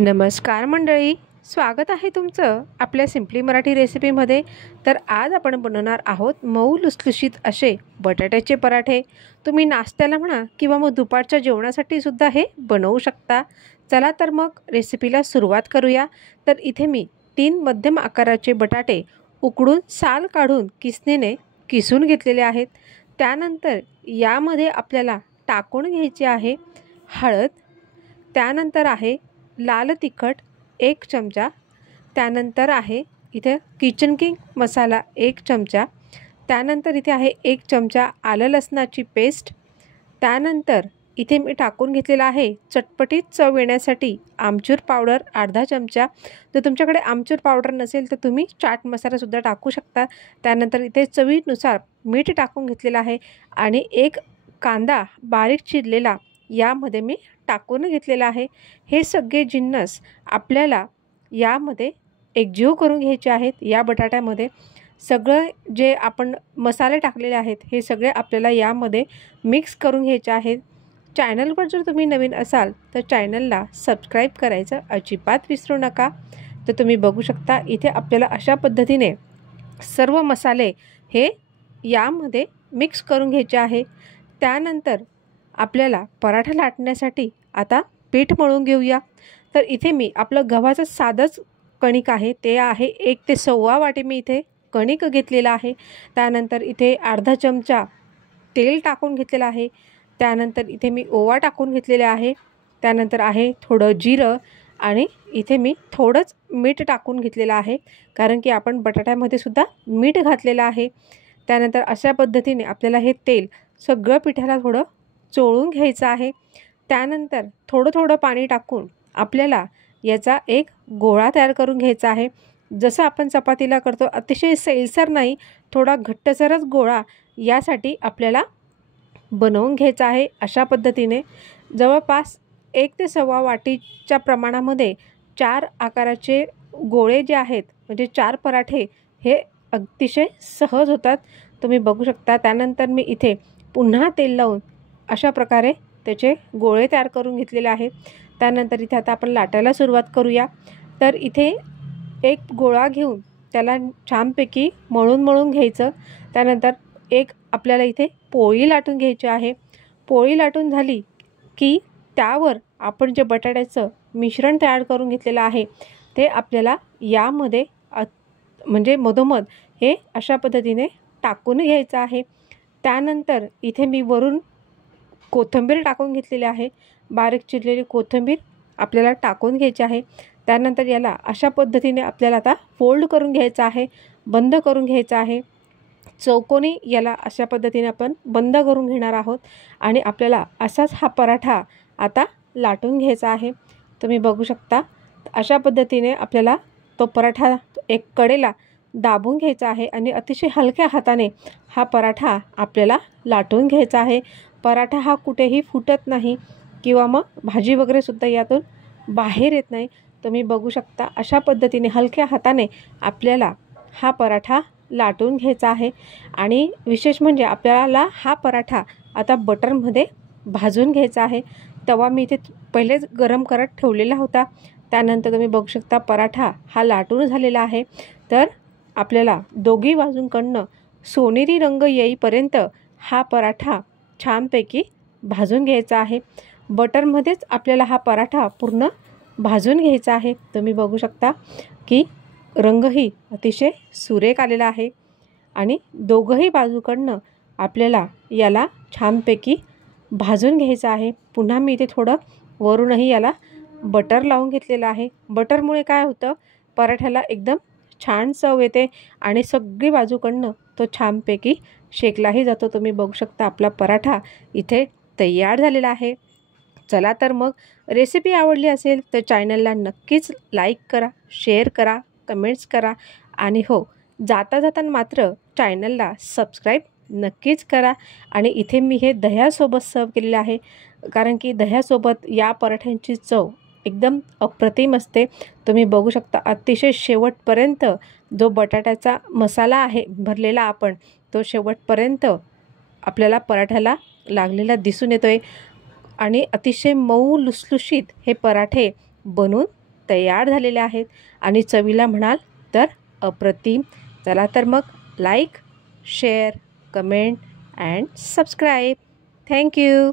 नमस्कार मंडळी, स्वागत आहे तुमचं आपल्या सिम्पली मराठी रेसिपीमध्ये। तर आज आपण बनवणार आहोत मऊ लुसलुशीत असे बटाट्याचे पराठे। तुम्ही नाश्त्याला म्हणा किंवा मग दुपारच्या जेवणासाठी सुद्धा हे बनवू शकता। चला तर मग रेसिपीला सुरुवात करूया। तर इथे मी 3 मध्यम आकाराचे बटाटे उकडून साल काढून किसणीने किसून घेतलेले आहेत। त्यानंतर यामध्ये आपल्याला टाकून घ्यायचे आहे हळद, त्यानंतर आहे लाल तिखट 1 चमचा, त्यानंतर आहे इथे किचन किंग मसाला 1 चमचा, त्यानंतर इथे आहे 1 चमचा आलं लसणाची पेस्ट, त्यानंतर इथे मी टाकून घेतलेला आहे चटपटीत चव येण्यासाठी आमचूर पावडर अर्धा चमचा। जर तुमच्याकडे आमचूर पावडर नसेल तर तुम्ही चाट मसालासुद्धा टाकू शकता। त्यानंतर इथे चवीनुसार मीठ टाकून घेतलेलं आहे आणि 1 कांदा बारीक चिरलेला यामध्ये मी टाकून घेतलेला आहे। हे सगळे जिन्नस आपल्याला यामध्ये एकजीव करून घ्यायचे आहेत। या बटाट्यामध्ये सगळं जे आपण मसाले टाकलेले आहेत हे सगळे आपल्याला यामध्ये मिक्स करून घ्यायचे आहेत। चॅनलवर जर तुम्ही नवीन असाल तर चॅनलला सबस्क्राईब करायचं अजिबात विसरू नका। तर तुम्ही बघू शकता इथे आपल्याला अशा पद्धतीने सर्व मसाले हे यामध्ये मिक्स करून घ्यायचे आहे। त्यानंतर आपल्याला पराठा लाटण्यासाठी आता पीठ मळून घेऊया। तर इथे मी आपलं गव्हाचं साधंच कणिक आहे ते आहे 1 ते 1.25 वाटी मी इथे कणिक घेतलेला आहे। त्यानंतर इथे अर्धा चमचा तेल टाकून घेतलेलं आहे, त्यानंतर इथे मी ओवा टाकून घेतलेले आहे, त्यानंतर आहे थोडं जिरं आणि इथे मी थोडंच मीठ टाकून घेतलेलं आहे कारण की आपण बटाट्यामध्ये सुद्धा मीठ घातलेलं आहे। त्यानंतर अशा पद्धतीने आपल्याला हे तेल सगळं पिठाला थोडं चोळून घ्यायचं आहे। त्यानंतर थोडं थोडं पाणी टाकून आपल्याला याचा एक गोळा तयार करून घ्यायचा आहे। जसं आपण चपातीला करतो अतिशय सैलसर नाही, थोडा घट्टसरच गोळा यासाठी आपल्याला बनवून घ्यायचा आहे। अशा पद्धतीने जवळपास 1 ते 1.25 वाटीच्या प्रमाणामध्ये 4 आकाराचे गोळे जे आहेत म्हणजे 4 पराठे हे अतिशय सहज होतात, तुम्ही बघू शकता। त्यानंतर मी इथे पुन्हा तेल लावून अशा प्रकारे त्याचे गोळे तयार करून घेतलेले आहेत। त्यानंतर इथे आता आपण लाटायला सुरुवात करूया। तर इथे एक गोळा घेऊन त्याला छानपैकी मळून घ्यायचं। त्यानंतर एक आपल्याला इथे पोळी लाटून घ्यायची आहे। पोळी लाटून झाली की त्यावर आपण जे बटाट्याचं मिश्रण तयार करून घेतलेलं आहे ते आपल्याला यामध्ये म्हणजे मधोमध हे अशा पद्धतीने टाकून घ्यायचं आहे। त्यानंतर इथे मी वरून कोथिंबीर टाकून घेतलेली आहे, बारीक चिरलेली कोथिंबीर आपल्याला टाकून घ्यायची आहे। त्यानंतर याला अशा पद्धतीने आपल्याला आता फोल्ड करून घ्यायचं आहे, बंद करून घ्यायचं आहे। चौकोनी याला अशा पद्धतीने आपण बंद करून घेणार आहोत आणि आपल्याला असाच हा पराठा आता लाटून घ्यायचा आहे। तुम्ही बघू शकता अशा पद्धतीने आपल्याला तो पराठा एक कडेला दाबून घ्यायचा आहे आणि अतिशय हलक्या हाताने हा पराठा आपल्याला लाटून घ्यायचा आहे। पराठा हा कुठेही फुटत नाही किंवा मग भाजी वगैरे सुद्धा यातून बाहेर येत नाही। तुम्ही बघू शकता अशा पद्धतीने हलक्या हाताने आपल्याला हा पराठा लाटून घ्यायचा आहे। आणि विशेष म्हणजे आपल्याला हा पराठा आता बटरमध्ये भाजून घ्यायचा आहे। तवा मी इथे पहिलेच गरम करत ठेवलेला होता। त्यानंतर तुम्ही बघू शकता पराठा हा लाटून झालेला आहे। तर आपल्याला दोघी बाजूंकडनं सोनेरी रंग येईपर्यंत हा पराठा छानपैकी भाजून घ्यायचा आहे। बटरमध्येच आपल्याला हा पराठा पूर्ण भाजून घ्यायचा आहे। तुम्ही बघू शकता की रंगही अतिशय सुरेख आलेला आहे आणि दोघंही बाजूकडनं आपल्याला याला छानपैकी भाजून घ्यायचं आहे। पुन्हा मी इथे थोडं वरूनही याला बटर लावून घेतलेलं आहे। बटरमुळे काय होतं, पराठ्याला एकदम छान चव येते आणि सगळी बाजूकडनं तो छानपैकी शेकलाही जातो। तुम्ही बघू शकता आपला पराठा इथे तयार झालेला आहे। चला तर मग रेसिपी आवडली असेल तर चॅनलला नक्कीच लाईक करा, शेअर करा, कमेंट्स करा आणि हो, जाता जाताना मात्र चॅनलला सबस्क्राईब नक्कीच करा। आणि इथे मी हे दह्यासोबत सर्व केलेलं आहे कारण की दह्यासोबत या पराठ्यांची चव एकदम अप्रतिम असते। तुम्ही बघू शकता अतिशय शेवटपर्यंत जो बटाट्याचा मसाला आहे भरलेला आपण तो शेवटपर्यंत आपल्याला पराठ्याला लागलेला दिसून येतोय आणि अतिशय मऊ लुसलुशीत हे पराठे बनून तयार झालेल्या आहेत आणि चवीला म्हणाल तर अप्रतिम. चला तर मग like, share, comment and subscribe. Thank you.